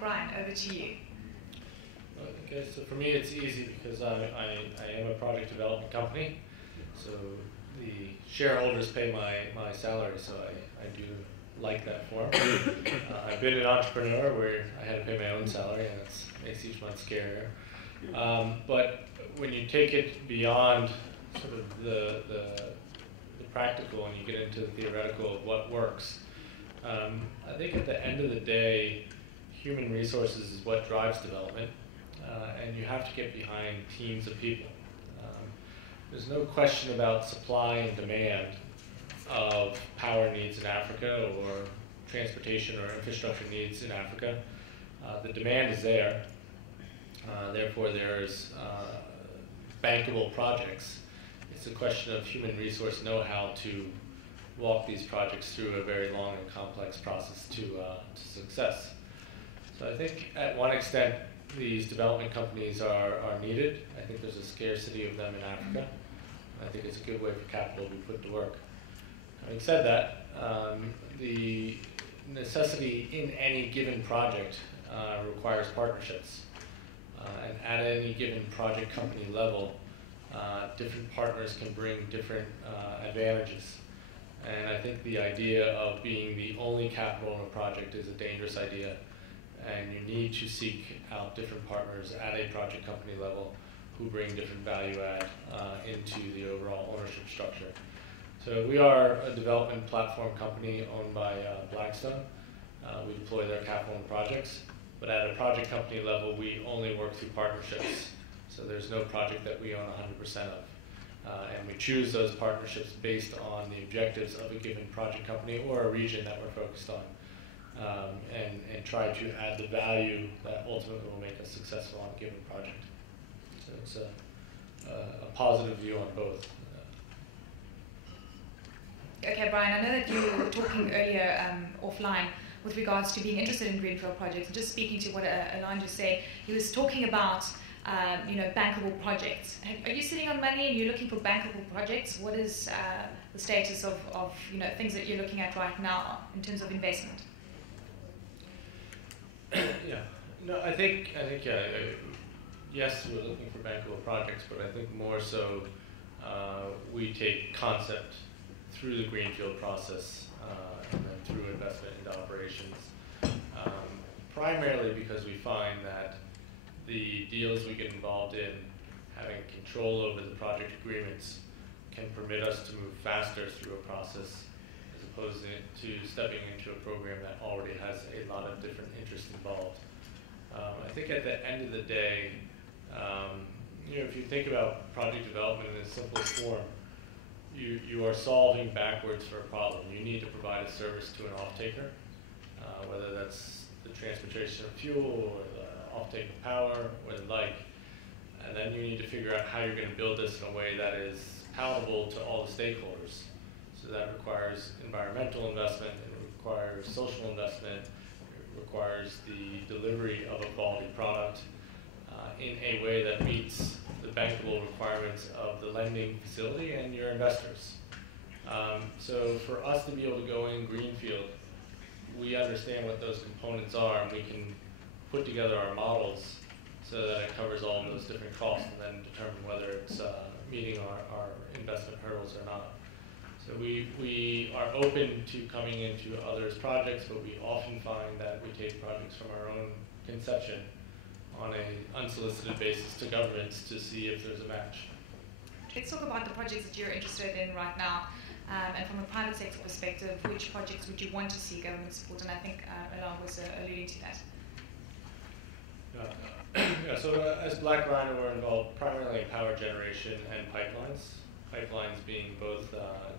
Brian, over to you. Okay, so for me it's easy because I am a project development company, so the shareholders pay my salary, so I do like that form. I've been an entrepreneur where I had to pay my own salary, and it makes each month scarier. But when you take it beyond sort of the practical and you get into the theoretical of what works, I think at the end of the day, human resources is what drives development, and you have to get behind teams of people. There's no question about supply and demand of power needs in Africa or transportation or infrastructure needs in Africa. The demand is there. Therefore, there's bankable projects. It's a question of human resource know-how to walk these projects through a very long and complex process to success. So I think at one extent, these development companies are needed. I think there's a scarcity of them in Africa. I think it's a good way for capital to be put to work. Having said that, the necessity in any given project requires partnerships. And at any given project company level, different partners can bring different advantages. And I think the idea of being the only capital in a project is a dangerous idea. And you need to seek out different partners at a project company level who bring different value add into the overall ownership structure. So we are a development platform company owned by Blackstone. We deploy their capital in projects. But at a project company level, we only work through partnerships. So there's no project that we own 100% of. And we choose those partnerships based on the objectives of a given project company or a region that we're focused on. And try to add the value that ultimately will make us successful on a given project. So it's a positive view on both. Okay, Brian, I know that you were talking earlier offline with regards to being interested in greenfield projects. And just speaking to what Alain just said, he was talking about bankable projects. Are you sitting on money and you're looking for bankable projects? What is the status of things that you're looking at right now in terms of investment? Yeah, no, I think yes, we're looking for bankable projects, but I think more so we take concept through the greenfield process and then through investment into operations, primarily because we find that the deals we get involved in, having control over the project agreements, can permit us to move faster through a process as opposed to stepping into a program that already has a lot of different interests involved. I think at the end of the day, if you think about project development in its simplest form, you are solving backwards for a problem. You need to provide a service to an off-taker, whether that's the transportation of fuel or the offtake of power or the like. And then you need to figure out how you're going to build this in a way that is palatable to all the stakeholders. So that requires environmental investment, it requires social investment, it requires the delivery of a quality product in a way that meets the bankable requirements of the lending facility and your investors. So for us to be able to go in greenfield, we understand what those components are, and we can put together our models so that it covers all of those different costs and then determine whether it's meeting our investment hurdles or not. So we are open to coming into others' projects, but we often find that we take projects from our own conception on an unsolicited basis to governments to see if there's a match. Let's talk about the projects that you're interested in right now. And from a private sector perspective, which projects would you want to see government support? And I think Alain was alluding to that. So as Black Rhino, we're involved primarily in power generation and pipelines. Pipelines being both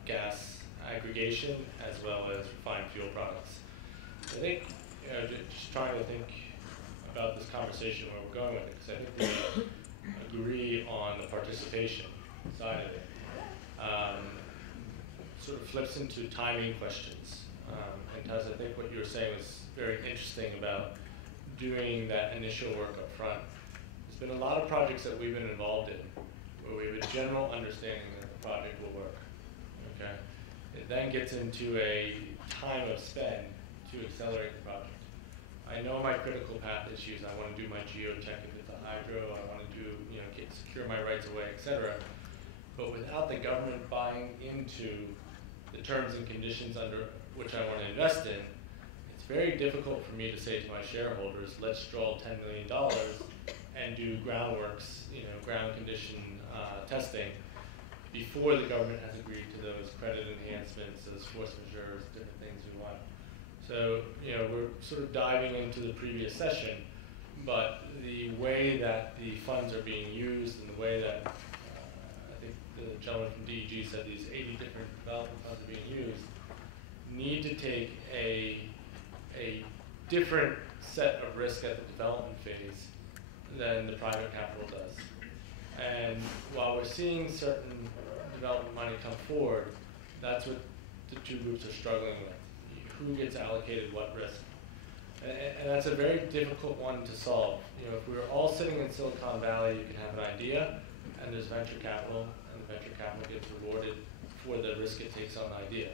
gas aggregation as well as refined fuel products. I think, just trying to think about this conversation where we're going with it, because I think we agree on the participation side of it. Sort of flips into timing questions. And Taz, I think what you were saying was very interesting about doing that initial work up front. There's been a lot of projects that we've been involved in where we have a general understanding that the project will work. Okay? It then gets into a time of spend to accelerate the project. I know my critical path issues. I want to do my geotech if it's a hydro. I want to do, secure my rights away, etc. But without the government buying into the terms and conditions under which I want to invest in, it's very difficult for me to say to my shareholders, let's draw $10 million and do groundworks, ground condition testing before the government has agreed to those credit enhancements, those force majeures, different things we want. So, we're sort of diving into the previous session, but the way that the funds are being used and the way that I think the gentleman from DEG said these 80 different development funds are being used need to take a different set of risk at the development phase than the private capital does. And while we're seeing certain development money come forward, that's what the two groups are struggling with. Who gets allocated what risk? And that's a very difficult one to solve. If we were all sitting in Silicon Valley, you can have an idea, and there's venture capital, and the venture capital gets rewarded for the risk it takes on the idea.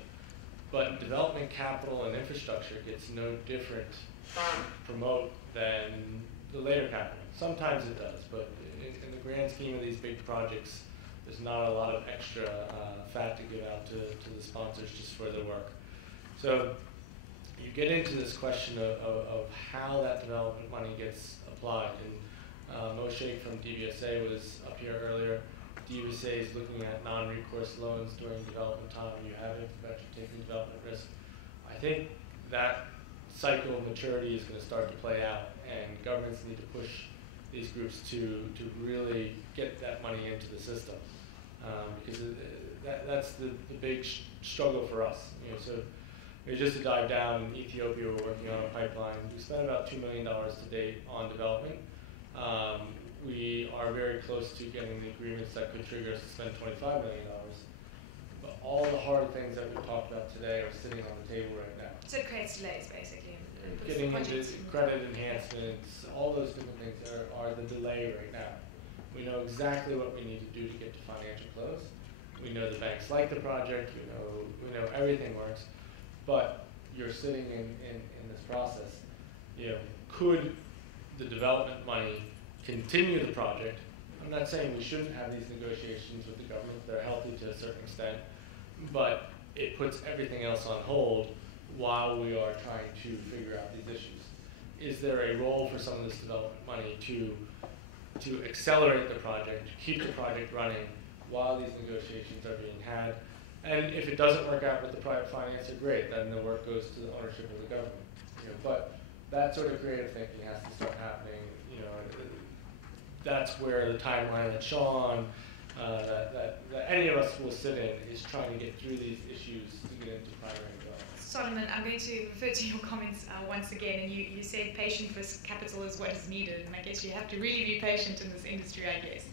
But development capital and infrastructure gets no different to promote than the later capital. Sometimes it does, but in the grand scheme of these big projects, there's not a lot of extra fat to give out to the sponsors just for their work. So you get into this question of how that development money gets applied. And Moshe from DBSA was up here earlier. DBSA is looking at non-recourse loans during development time. You have infrastructure taking development risk. I think that cycle of maturity is going to start to play out, and governments need to push these groups to really get that money into the system, because that's the big struggle for us. So just to dive down, in Ethiopia we're working on a pipeline. We spent about $2 million to date on development. We are very close to getting the agreements that could trigger us to spend $25 million. But all the hard things that we've talked about today are sitting on the table right now. So it creates delays, basically. Getting into credit enhancements, all those different things are the delay right now. We know exactly what we need to do to get to financial close. We know the banks like the project. We know everything works. But you're sitting in this process. Could the development money continue the project? I'm not saying we shouldn't have these negotiations with the government. They're healthy to a certain extent, but it puts everything else on hold while we are trying to figure out these issues. Is there a role for some of this development money to accelerate the project, keep the project running while these negotiations are being had? And if it doesn't work out with the private financer, great, then the work goes to the ownership of the government. But that sort of creative thinking has to start happening. That's where the timeline that Sean, that any of us will sit in is trying to get through these issues to get into primary development. Solomon, I'm going to refer to your comments once again, and you said patient risk capital is what is needed, and I guess you have to really be patient in this industry, I guess.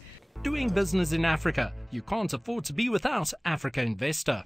Doing business in Africa, you can't afford to be without Africa Investor.